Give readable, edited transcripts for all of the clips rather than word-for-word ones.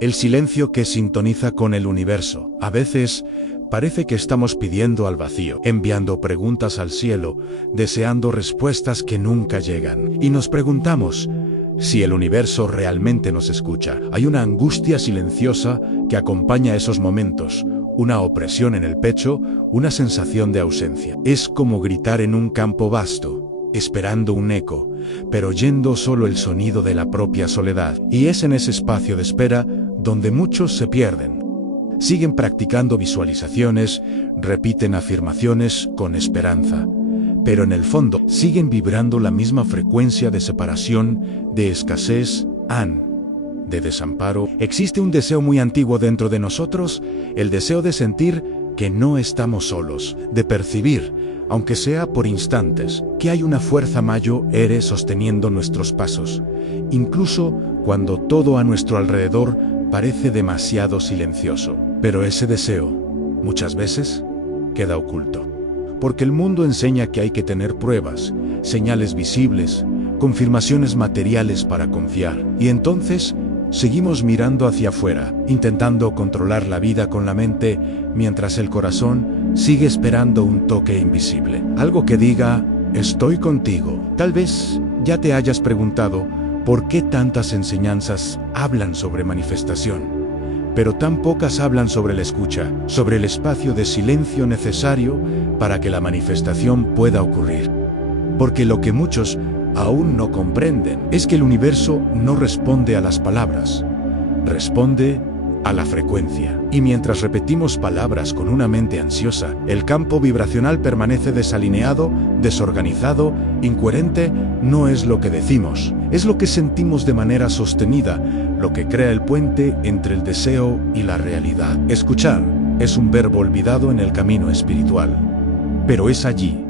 El silencio que sintoniza con el universo. A veces parece que estamos pidiendo al vacío, enviando preguntas al cielo, deseando respuestas que nunca llegan. Y nos preguntamos si el universo realmente nos escucha. Hay una angustia silenciosa que acompaña esos momentos, una opresión en el pecho, una sensación de ausencia. Es como gritar en un campo vasto, esperando un eco, pero oyendo solo el sonido de la propia soledad. Y es en ese espacio de espera donde muchos se pierden. Siguen practicando visualizaciones, repiten afirmaciones con esperanza, pero en el fondo siguen vibrando la misma frecuencia de separación, de escasez, de desamparo. Existe un deseo muy antiguo dentro de nosotros, el deseo de sentir que no estamos solos, de percibir, aunque sea por instantes, que hay una fuerza mayor sosteniendo nuestros pasos, incluso cuando todo a nuestro alrededor parece demasiado silencioso. Pero ese deseo, muchas veces, queda oculto. Porque el mundo enseña que hay que tener pruebas, señales visibles, confirmaciones materiales para confiar. Y entonces, seguimos mirando hacia afuera, intentando controlar la vida con la mente, mientras el corazón sigue esperando un toque invisible. Algo que diga, estoy contigo. Tal vez ya te hayas preguntado, ¿por qué tantas enseñanzas hablan sobre manifestación? Pero tan pocas hablan sobre la escucha, sobre el espacio de silencio necesario para que la manifestación pueda ocurrir. Porque lo que muchos aún no comprenden es que el universo no responde a las palabras, responde a la frecuencia. Y mientras repetimos palabras con una mente ansiosa, el campo vibracional permanece desalineado, desorganizado, incoherente. No es lo que decimos, es lo que sentimos de manera sostenida, lo que crea el puente entre el deseo y la realidad. Escuchar es un verbo olvidado en el camino espiritual, pero es allí,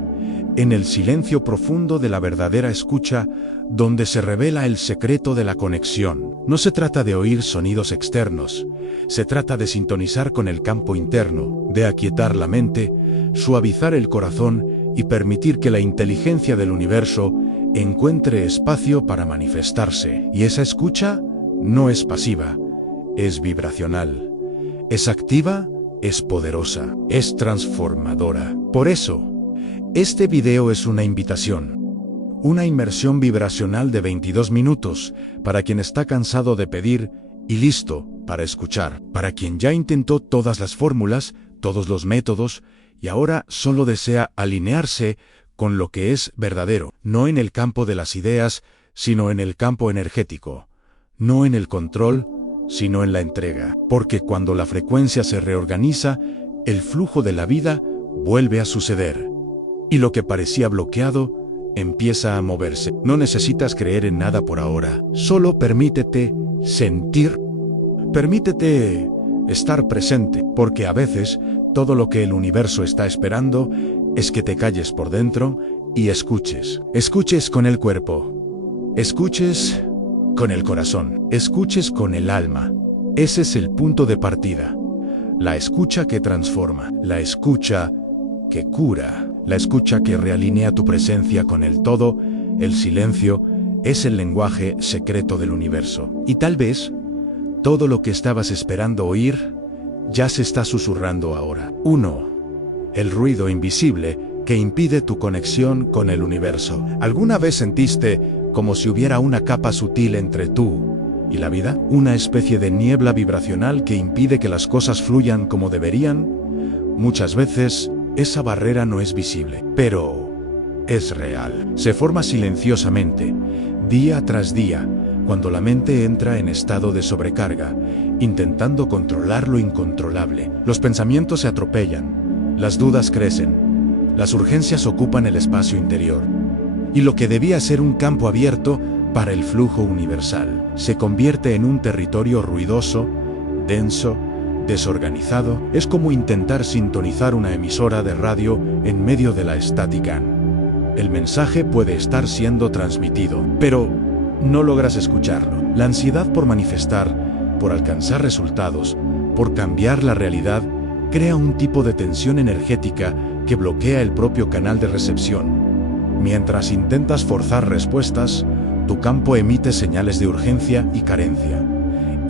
en el silencio profundo de la verdadera escucha, donde se revela el secreto de la conexión. No se trata de oír sonidos externos, se trata de sintonizar con el campo interno, de aquietar la mente, suavizar el corazón y permitir que la inteligencia del universo encuentre espacio para manifestarse. Y esa escucha no es pasiva, es vibracional, es activa, es poderosa, es transformadora. Por eso, este video es una invitación, una inmersión vibracional de 22 minutos para quien está cansado de pedir y listo para escuchar, para quien ya intentó todas las fórmulas, todos los métodos y ahora solo desea alinearse con lo que es verdadero, no en el campo de las ideas, sino en el campo energético, no en el control, sino en la entrega. Porque cuando la frecuencia se reorganiza, el flujo de la vida vuelve a suceder. Y lo que parecía bloqueado, empieza a moverse. No necesitas creer en nada por ahora. Solo permítete sentir. Permítete estar presente. Porque a veces, todo lo que el universo está esperando es que te calles por dentro y escuches. Escuches con el cuerpo. Escuches con el corazón. Escuches con el alma. Ese es el punto de partida. La escucha que transforma. La escucha que cura. La escucha que realinea tu presencia con el todo. El silencio es el lenguaje secreto del universo. Y tal vez, todo lo que estabas esperando oír, ya se está susurrando ahora. 1. El ruido invisible que impide tu conexión con el universo. ¿Alguna vez sentiste como si hubiera una capa sutil entre tú y la vida? Una especie de niebla vibracional que impide que las cosas fluyan como deberían. Muchas veces, esa barrera no es visible, pero es real. Se forma silenciosamente, día tras día, cuando la mente entra en estado de sobrecarga, intentando controlar lo incontrolable. Los pensamientos se atropellan, las dudas crecen, las urgencias ocupan el espacio interior. Y lo que debía ser un campo abierto para el flujo universal, se convierte en un territorio ruidoso, denso, desorganizado. Es como intentar sintonizar una emisora de radio en medio de la estática. El mensaje puede estar siendo transmitido, pero no logras escucharlo. La ansiedad por manifestar, por alcanzar resultados, por cambiar la realidad, crea un tipo de tensión energética que bloquea el propio canal de recepción. Mientras intentas forzar respuestas, tu campo emite señales de urgencia y carencia.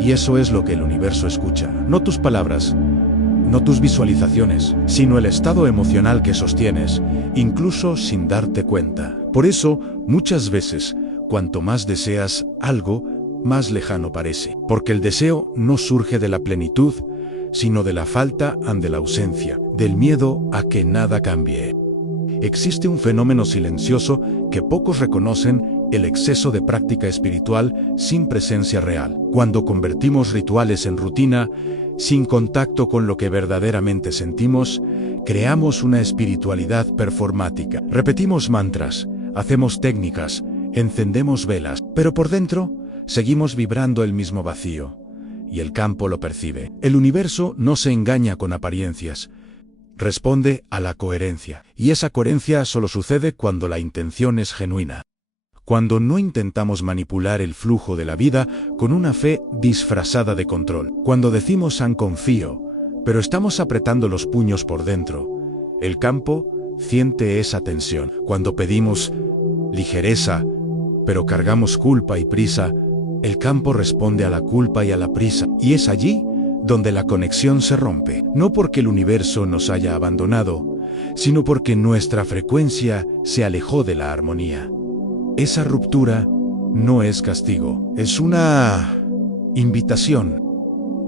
Y eso es lo que el universo escucha, no tus palabras, no tus visualizaciones, sino el estado emocional que sostienes, incluso sin darte cuenta. Por eso, muchas veces, cuanto más deseas algo, más lejano parece, porque el deseo no surge de la plenitud, sino de la falta ante la ausencia, del miedo a que nada cambie. Existe un fenómeno silencioso que pocos reconocen: el exceso de práctica espiritual sin presencia real. Cuando convertimos rituales en rutina, sin contacto con lo que verdaderamente sentimos, creamos una espiritualidad performática. Repetimos mantras, hacemos técnicas, encendemos velas, pero por dentro seguimos vibrando el mismo vacío. Y el campo lo percibe. El universo no se engaña con apariencias. Responde a la coherencia. Y esa coherencia solo sucede cuando la intención es genuina. Cuando no intentamos manipular el flujo de la vida con una fe disfrazada de control. Cuando decimos confío, pero estamos apretando los puños por dentro. El campo siente esa tensión. Cuando pedimos ligereza, pero cargamos culpa y prisa, el campo responde a la culpa y a la prisa. Y es allí donde la conexión se rompe. No porque el universo nos haya abandonado, sino porque nuestra frecuencia se alejó de la armonía. Esa ruptura no es castigo, es una invitación,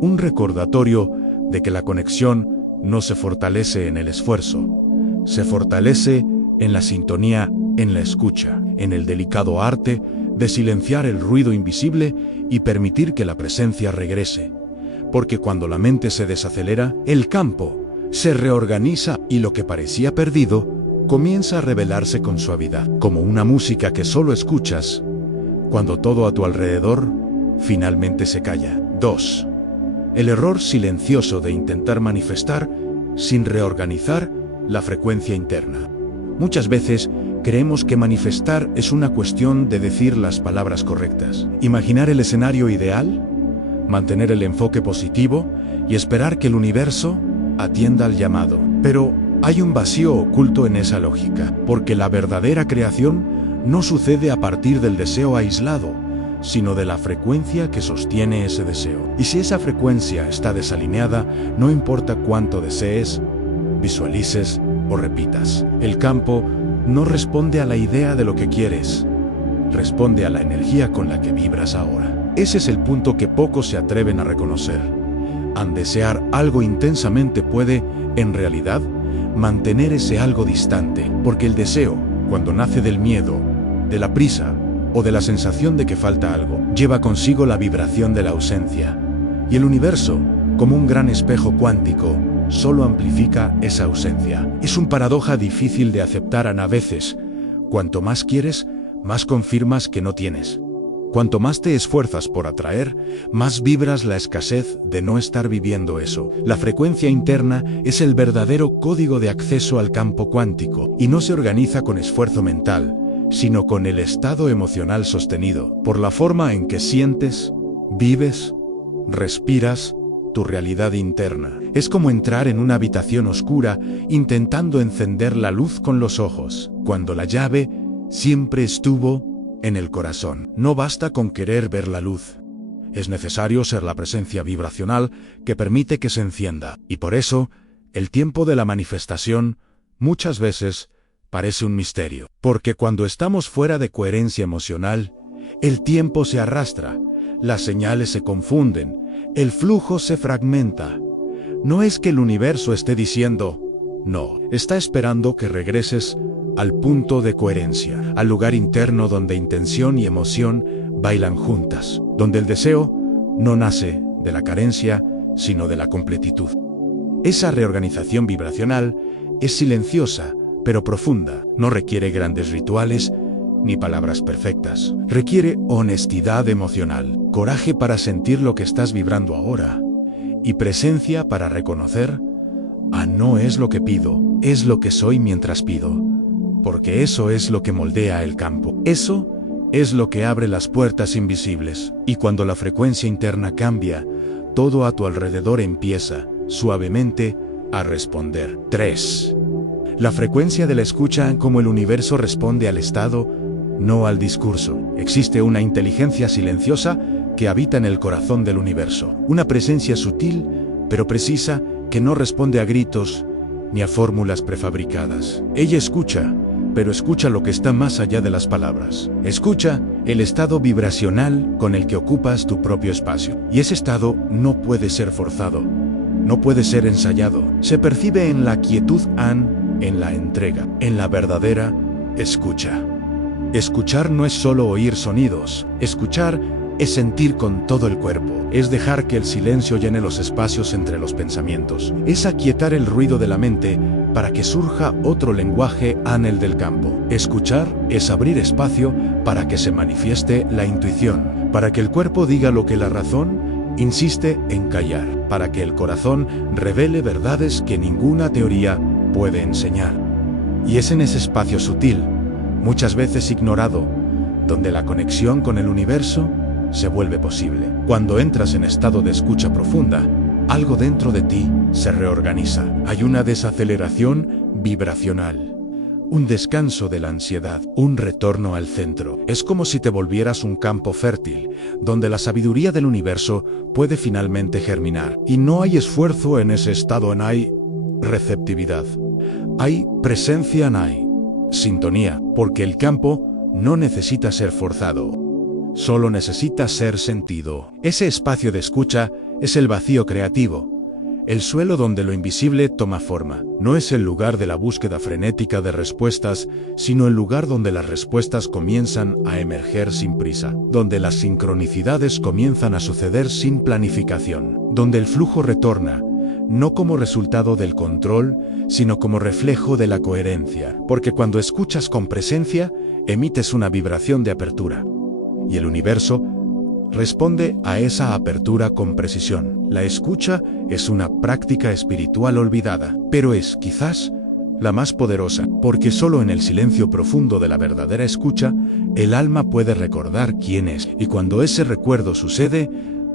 un recordatorio de que la conexión no se fortalece en el esfuerzo, se fortalece en la sintonía, en la escucha, en el delicado arte de silenciar el ruido invisible y permitir que la presencia regrese. Porque cuando la mente se desacelera, el campo se reorganiza y lo que parecía perdido comienza a revelarse con suavidad, como una música que solo escuchas cuando todo a tu alrededor finalmente se calla. 2. El error silencioso de intentar manifestar sin reorganizar la frecuencia interna. Muchas veces creemos que manifestar es una cuestión de decir las palabras correctas, imaginar el escenario ideal, mantener el enfoque positivo y esperar que el universo atienda al llamado. Pero hay un vacío oculto en esa lógica, porque la verdadera creación no sucede a partir del deseo aislado, sino de la frecuencia que sostiene ese deseo. Y si esa frecuencia está desalineada, no importa cuánto desees, visualices o repitas. El campo no responde a la idea de lo que quieres, responde a la energía con la que vibras ahora. Ese es el punto que pocos se atreven a reconocer. Al desear algo intensamente puede, en realidad, mantener ese algo distante, porque el deseo, cuando nace del miedo, de la prisa o de la sensación de que falta algo, lleva consigo la vibración de la ausencia. Y el universo, como un gran espejo cuántico, solo amplifica esa ausencia. Es una paradoja difícil de aceptar a veces. Cuanto más quieres, más confirmas que no tienes. Cuanto más te esfuerzas por atraer, más vibras la escasez de no estar viviendo eso. La frecuencia interna es el verdadero código de acceso al campo cuántico, y no se organiza con esfuerzo mental, sino con el estado emocional sostenido, por la forma en que sientes, vives, respiras tu realidad interna. Es como entrar en una habitación oscura intentando encender la luz con los ojos, cuando la llave siempre estuvo en el corazón. No basta con querer ver la luz. Es necesario ser la presencia vibracional que permite que se encienda. Y por eso, el tiempo de la manifestación, muchas veces, parece un misterio. Porque cuando estamos fuera de coherencia emocional, el tiempo se arrastra, las señales se confunden, el flujo se fragmenta. No es que el universo esté diciendo, no, está esperando que regreses al punto de coherencia, al lugar interno donde intención y emoción bailan juntas, donde el deseo no nace de la carencia, sino de la completitud. Esa reorganización vibracional es silenciosa, pero profunda. No requiere grandes rituales ni palabras perfectas. Requiere honestidad emocional, coraje para sentir lo que estás vibrando ahora, y presencia para reconocer, no es lo que pido, es lo que soy mientras pido. Porque eso es lo que moldea el campo. Eso es lo que abre las puertas invisibles. Y cuando la frecuencia interna cambia, todo a tu alrededor empieza, suavemente, a responder. 3. La frecuencia de la escucha, como el universo responde al estado, no al discurso. Existe una inteligencia silenciosa que habita en el corazón del universo. Una presencia sutil, pero precisa, que no responde a gritos ni a fórmulas prefabricadas. Ella escucha, pero escucha lo que está más allá de las palabras. Escucha el estado vibracional con el que ocupas tu propio espacio. Y ese estado no puede ser forzado, no puede ser ensayado. Se percibe en la quietud en la entrega, en la verdadera escucha. Escuchar no es solo oír sonidos. Escuchar es sentir con todo el cuerpo. Es dejar que el silencio llene los espacios entre los pensamientos. Es aquietar el ruido de la mente para que surja otro lenguaje el del campo. Escuchar es abrir espacio para que se manifieste la intuición, para que el cuerpo diga lo que la razón insiste en callar, para que el corazón revele verdades que ninguna teoría puede enseñar. Y es en ese espacio sutil, muchas veces ignorado, donde la conexión con el universo se vuelve posible. Cuando entras en estado de escucha profunda, algo dentro de ti se reorganiza. Hay una desaceleración vibracional, un descanso de la ansiedad, un retorno al centro. Es como si te volvieras un campo fértil, donde la sabiduría del universo puede finalmente germinar. Y no hay esfuerzo en ese estado, hay receptividad. Hay presencia, hay sintonía, porque el campo no necesita ser forzado. Solo necesita ser sentido. Ese espacio de escucha es el vacío creativo, el suelo donde lo invisible toma forma. No es el lugar de la búsqueda frenética de respuestas, sino el lugar donde las respuestas comienzan a emerger sin prisa, donde las sincronicidades comienzan a suceder sin planificación, donde el flujo retorna, no como resultado del control, sino como reflejo de la coherencia. Porque cuando escuchas con presencia, emites una vibración de apertura. Y el universo responde a esa apertura con precisión. La escucha es una práctica espiritual olvidada, pero es, quizás, la más poderosa, porque solo en el silencio profundo de la verdadera escucha, el alma puede recordar quién es. Y cuando ese recuerdo sucede,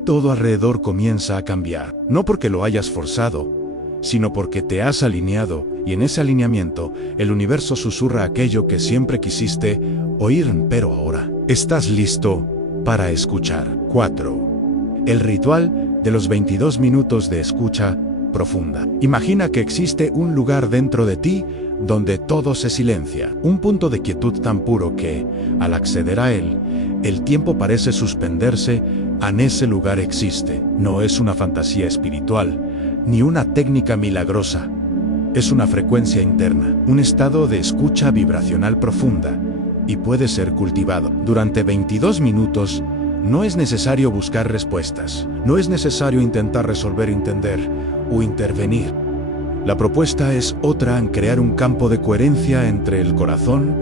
todo alrededor comienza a cambiar. No porque lo hayas forzado, sino porque te has alineado, y en ese alineamiento, el universo susurra aquello que siempre quisiste oír, pero ahora estás listo para escuchar. 4. El ritual de los 22 minutos de escucha profunda. Imagina que existe un lugar dentro de ti donde todo se silencia, un punto de quietud tan puro que, al acceder a él, el tiempo parece suspenderse. En ese lugar existe. No es una fantasía espiritual, ni una técnica milagrosa. Es una frecuencia interna, un estado de escucha vibracional profunda, y puede ser cultivado. Durante 22 minutos, no es necesario buscar respuestas, no es necesario intentar resolver, entender o intervenir. La propuesta es otra, en crear un campo de coherencia entre el corazón,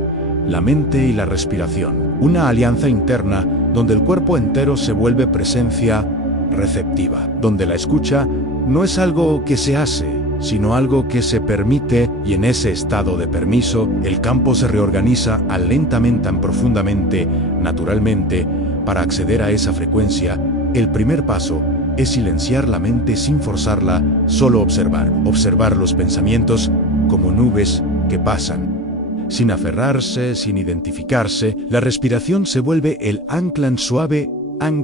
la mente y la respiración. Una alianza interna donde el cuerpo entero se vuelve presencia receptiva, donde la escucha no es algo que se hace, sino algo que se permite, y en ese estado de permiso, el campo se reorganiza lentamente, tan profundamente, naturalmente. Para acceder a esa frecuencia, el primer paso es silenciar la mente sin forzarla, solo observar los pensamientos como nubes que pasan. Sin aferrarse, sin identificarse, la respiración se vuelve el ancla suave,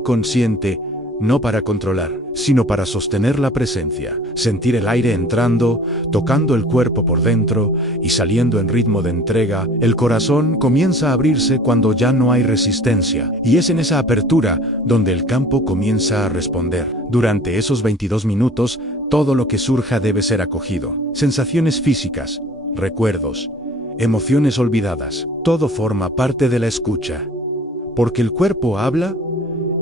consciente, no para controlar, sino para sostener la presencia, sentir el aire entrando, tocando el cuerpo por dentro y saliendo en ritmo de entrega. El corazón comienza a abrirse cuando ya no hay resistencia, y es en esa apertura donde el campo comienza a responder. Durante esos 22 minutos, todo lo que surja debe ser acogido. Sensaciones físicas, recuerdos, emociones olvidadas, todo forma parte de la escucha. Porque el cuerpo habla,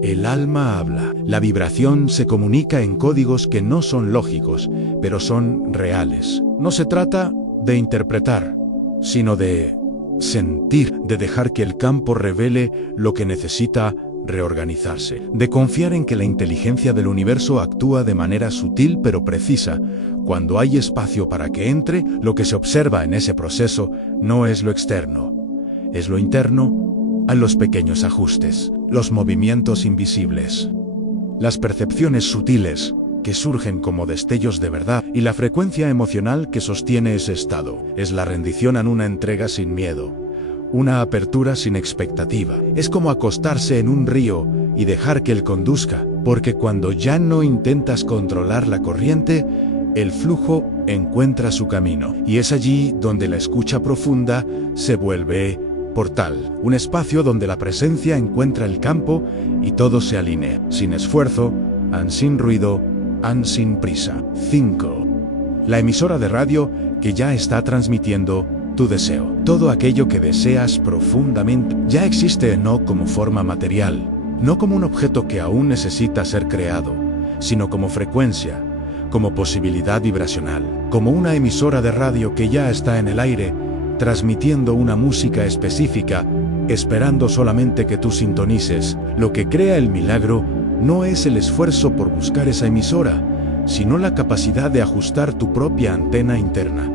el alma habla. La vibración se comunica en códigos que no son lógicos, pero son reales. No se trata de interpretar, sino de sentir, de dejar que el campo revele lo que necesita reorganizarse, de confiar en que la inteligencia del universo actúa de manera sutil pero precisa. Cuando hay espacio para que entre, lo que se observa en ese proceso no es lo externo, es lo interno, a los pequeños ajustes, los movimientos invisibles, las percepciones sutiles que surgen como destellos de verdad, y la frecuencia emocional que sostiene ese estado. Es la rendición en una entrega sin miedo, una apertura sin expectativa. Es como acostarse en un río y dejar que él conduzca, porque cuando ya no intentas controlar la corriente, el flujo encuentra su camino. Y es allí donde la escucha profunda se vuelve portal, un espacio donde la presencia encuentra el campo y todo se alinea, sin esfuerzo, sin ruido, sin prisa. 5. La emisora de radio que ya está transmitiendo tu deseo. Todo aquello que deseas profundamente ya existe no como forma material, no como un objeto que aún necesita ser creado, sino como frecuencia, como posibilidad vibracional, como una emisora de radio que ya está en el aire, transmitiendo una música específica, esperando solamente que tú sintonices. Lo que crea el milagro no es el esfuerzo por buscar esa emisora, sino la capacidad de ajustar tu propia antena interna,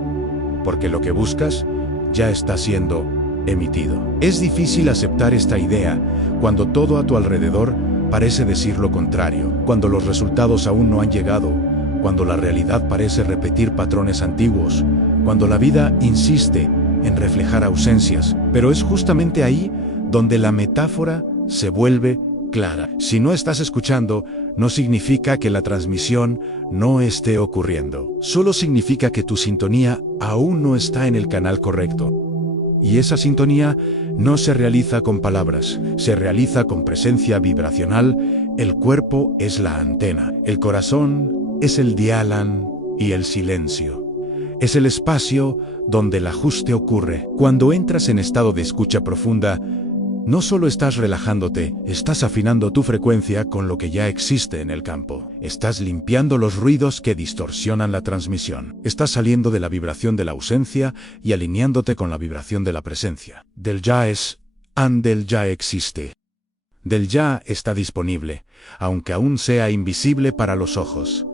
porque lo que buscas ya está siendo emitido. Es difícil aceptar esta idea cuando todo a tu alrededor parece decir lo contrario, cuando los resultados aún no han llegado, cuando la realidad parece repetir patrones antiguos, cuando la vida insiste en reflejar ausencias. Pero es justamente ahí donde la metáfora se vuelve clara. Si no estás escuchando, no significa que la transmisión no esté ocurriendo. Solo significa que tu sintonía aún no está en el canal correcto. Y esa sintonía no se realiza con palabras, se realiza con presencia vibracional. El cuerpo es la antena, el corazón es el dial y el silencio es el espacio donde el ajuste ocurre. Cuando entras en estado de escucha profunda, no solo estás relajándote, estás afinando tu frecuencia con lo que ya existe en el campo. Estás limpiando los ruidos que distorsionan la transmisión. Estás saliendo de la vibración de la ausencia y alineándote con la vibración de la presencia. Del ya es, del ya existe. Del ya está disponible, aunque aún sea invisible para los ojos.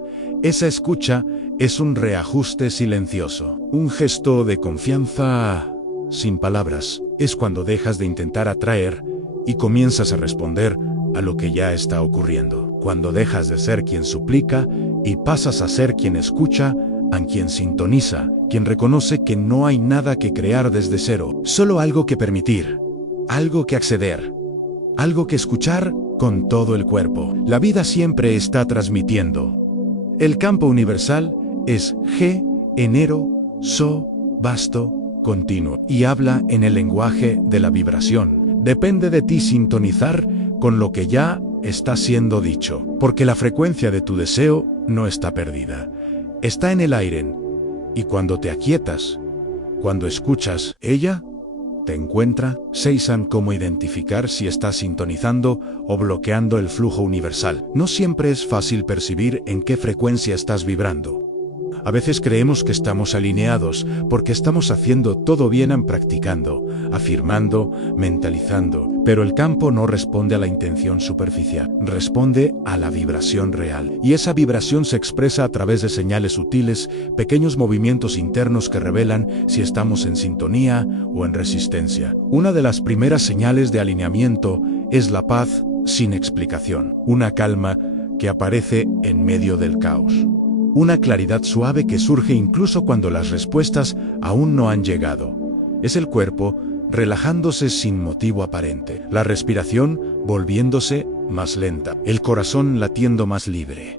Esa escucha es un reajuste silencioso, un gesto de confianza sin palabras. Es cuando dejas de intentar atraer y comienzas a responder a lo que ya está ocurriendo. Cuando dejas de ser quien suplica y pasas a ser quien escucha, a quien sintoniza, quien reconoce que no hay nada que crear desde cero, solo algo que permitir, algo que acceder, algo que escuchar con todo el cuerpo. La vida siempre está transmitiendo. El campo universal es G, enero, so, vasto, continuo, y habla en el lenguaje de la vibración. Depende de ti sintonizar con lo que ya está siendo dicho, porque la frecuencia de tu deseo no está perdida, está en el aire, y cuando te aquietas, cuando escuchas, ella te encuentra. 6. Cómo identificar si estás sintonizando o bloqueando el flujo universal. No siempre es fácil percibir en qué frecuencia estás vibrando. A veces creemos que estamos alineados porque estamos haciendo todo bien practicando, afirmando, mentalizando, pero el campo no responde a la intención superficial, responde a la vibración real. Y esa vibración se expresa a través de señales sutiles, pequeños movimientos internos que revelan si estamos en sintonía o en resistencia. Una de las primeras señales de alineamiento es la paz sin explicación, una calma que aparece en medio del caos. Una claridad suave que surge incluso cuando las respuestas aún no han llegado. Es el cuerpo relajándose sin motivo aparente, la respiración volviéndose más lenta, el corazón latiendo más libre,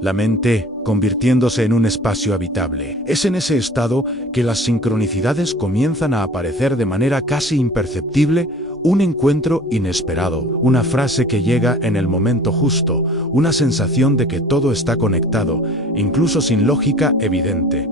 la mente convirtiéndose en un espacio habitable. Es en ese estado que las sincronicidades comienzan a aparecer de manera casi imperceptible, un encuentro inesperado, una frase que llega en el momento justo, una sensación de que todo está conectado, incluso sin lógica evidente.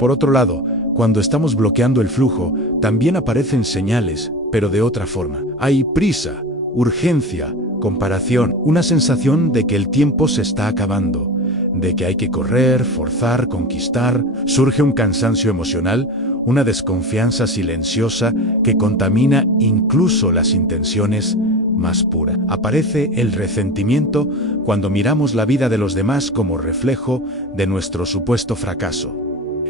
Por otro lado, cuando estamos bloqueando el flujo, también aparecen señales, pero de otra forma. Hay prisa, urgencia, comparación, una sensación de que el tiempo se está acabando, de que hay que correr, forzar, conquistar. Surge un cansancio emocional, una desconfianza silenciosa que contamina incluso las intenciones más puras. Aparece el resentimiento cuando miramos la vida de los demás como reflejo de nuestro supuesto fracaso.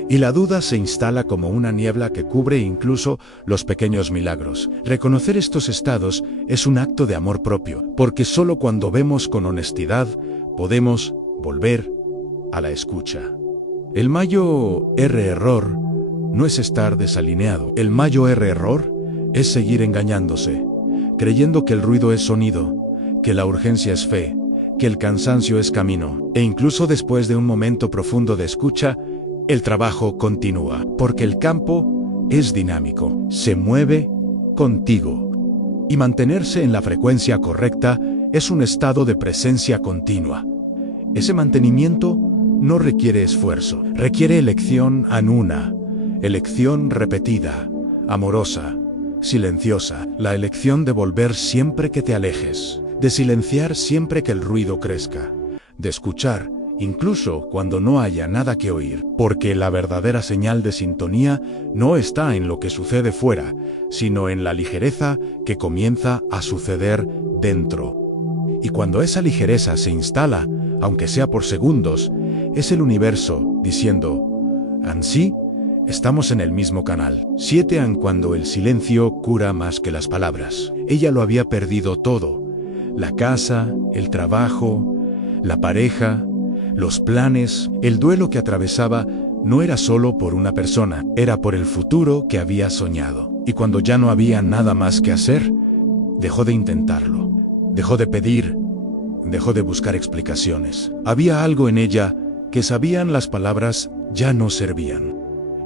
Y la duda se instala como una niebla que cubre incluso los pequeños milagros. Reconocer estos estados es un acto de amor propio, porque solo cuando vemos con honestidad podemos volver a la escucha. El mayor error no es estar desalineado. El mayor error es seguir engañándose, creyendo que el ruido es sonido, que la urgencia es fe, que el cansancio es camino, e incluso después de un momento profundo de escucha, el trabajo continúa, porque el campo es dinámico, se mueve contigo. Y mantenerse en la frecuencia correcta es un estado de presencia continua. Ese mantenimiento no requiere esfuerzo, requiere elección anuna, elección repetida, amorosa, silenciosa, la elección de volver siempre que te alejes, de silenciar siempre que el ruido crezca, de escuchar incluso cuando no haya nada que oír, porque la verdadera señal de sintonía no está en lo que sucede fuera, sino en la ligereza que comienza a suceder dentro. Y cuando esa ligereza se instala, aunque sea por segundos, es el universo diciendo: «Ansí, estamos en el mismo canal». 7. Cuando el silencio cura más que las palabras. Ella lo había perdido todo: la casa, el trabajo, la pareja, los planes. El duelo que atravesaba no era solo por una persona, era por el futuro que había soñado. Y cuando ya no había nada más que hacer, dejó de intentarlo, dejó de pedir, dejó de buscar explicaciones. Había algo en ella que sabían las palabras ya no servían.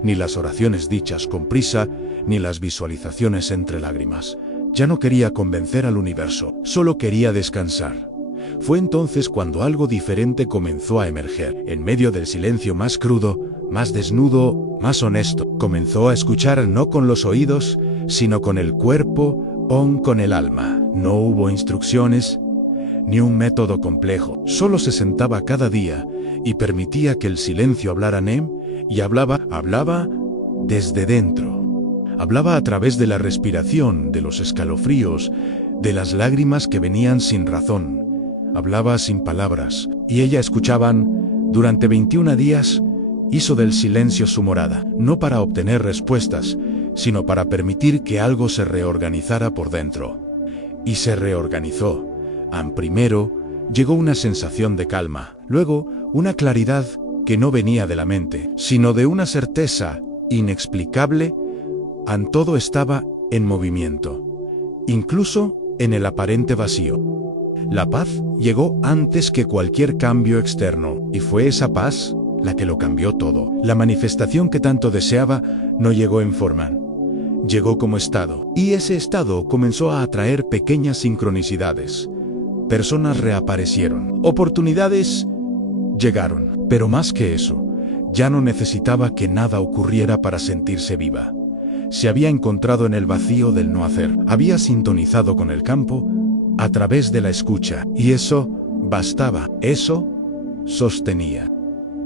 Ni las oraciones dichas con prisa, ni las visualizaciones entre lágrimas. Ya no quería convencer al universo, solo quería descansar. Fue entonces cuando algo diferente comenzó a emerger. En medio del silencio más crudo, más desnudo, más honesto, comenzó a escuchar no con los oídos, sino con el cuerpo, con el alma. No hubo instrucciones, ni un método complejo. Solo se sentaba cada día y permitía que el silencio hablara en él, y hablaba desde dentro. Hablaba a través de la respiración, de los escalofríos, de las lágrimas que venían sin razón. Hablaba sin palabras, y ella escuchaban. Durante 21 días, hizo del silencio su morada, no para obtener respuestas, sino para permitir que algo se reorganizara por dentro. Y se reorganizó. Primero, llegó una sensación de calma, luego, una claridad que no venía de la mente, sino de una certeza inexplicable. Todo estaba en movimiento, incluso en el aparente vacío. La paz llegó antes que cualquier cambio externo, y fue esa paz la que lo cambió todo. La manifestación que tanto deseaba no llegó en forma, llegó como estado, y ese estado comenzó a atraer pequeñas sincronicidades. Personas reaparecieron, oportunidades llegaron, pero más que eso, ya no necesitaba que nada ocurriera para sentirse viva. Se había encontrado en el vacío del no hacer, había sintonizado con el campo a través de la escucha, y eso bastaba, eso sostenía.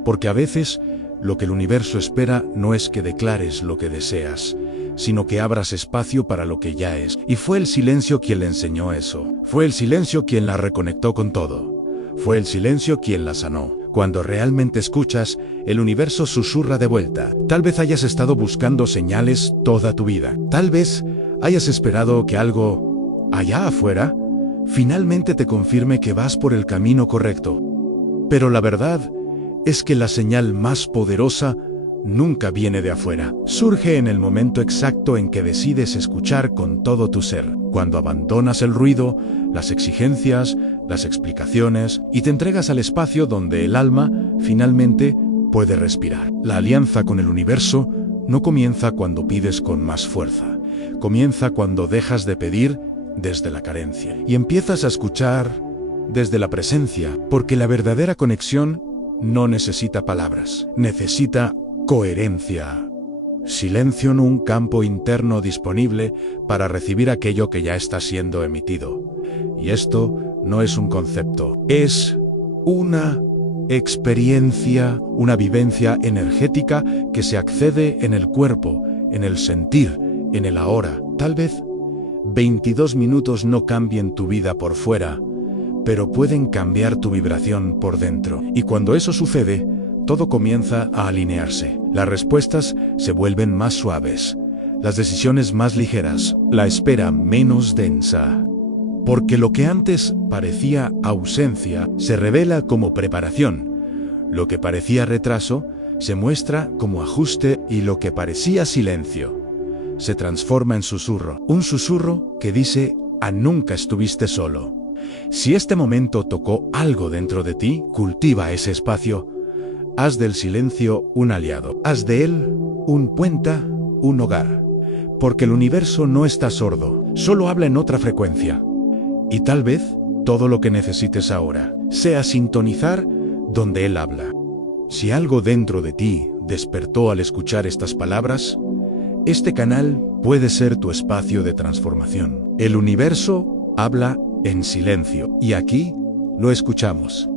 Porque a veces lo que el universo espera no es que declares lo que deseas, sino que abras espacio para lo que ya es. Y fue el silencio quien le enseñó eso. Fue el silencio quien la reconectó con todo. Fue el silencio quien la sanó. Cuando realmente escuchas, el universo susurra de vuelta. Tal vez hayas estado buscando señales toda tu vida. Tal vez hayas esperado que algo allá afuera finalmente te confirme que vas por el camino correcto. Pero la verdad es que la señal más poderosa nunca viene de afuera. Surge en el momento exacto en que decides escuchar con todo tu ser, cuando abandonas el ruido, las exigencias, las explicaciones, y te entregas al espacio donde el alma finalmente puede respirar. La alianza con el universo no comienza cuando pides con más fuerza. Comienza cuando dejas de pedir desde la carencia y empiezas a escuchar desde la presencia, porque la verdadera conexión no necesita palabras, necesita coherencia. Silencio en un campo interno disponible para recibir aquello que ya está siendo emitido. Y esto no es un concepto, es una experiencia, una vivencia energética que se accede en el cuerpo, en el sentir, en el ahora. Tal vez 22 minutos no cambien tu vida por fuera, pero pueden cambiar tu vibración por dentro. Y cuando eso sucede, todo comienza a alinearse. Las respuestas se vuelven más suaves, las decisiones más ligeras, la espera menos densa. Porque lo que antes parecía ausencia se revela como preparación. Lo que parecía retraso se muestra como ajuste, y lo que parecía silencio se transforma en susurro. Un susurro que dice: nunca estuviste solo. Si este momento tocó algo dentro de ti, cultiva ese espacio. Haz del silencio un aliado. Haz de él un puente, un hogar. Porque el universo no está sordo, solo habla en otra frecuencia. Y tal vez todo lo que necesites ahora sea sintonizar donde él habla. Si algo dentro de ti despertó al escuchar estas palabras, este canal puede ser tu espacio de transformación. El universo habla en silencio y aquí lo escuchamos.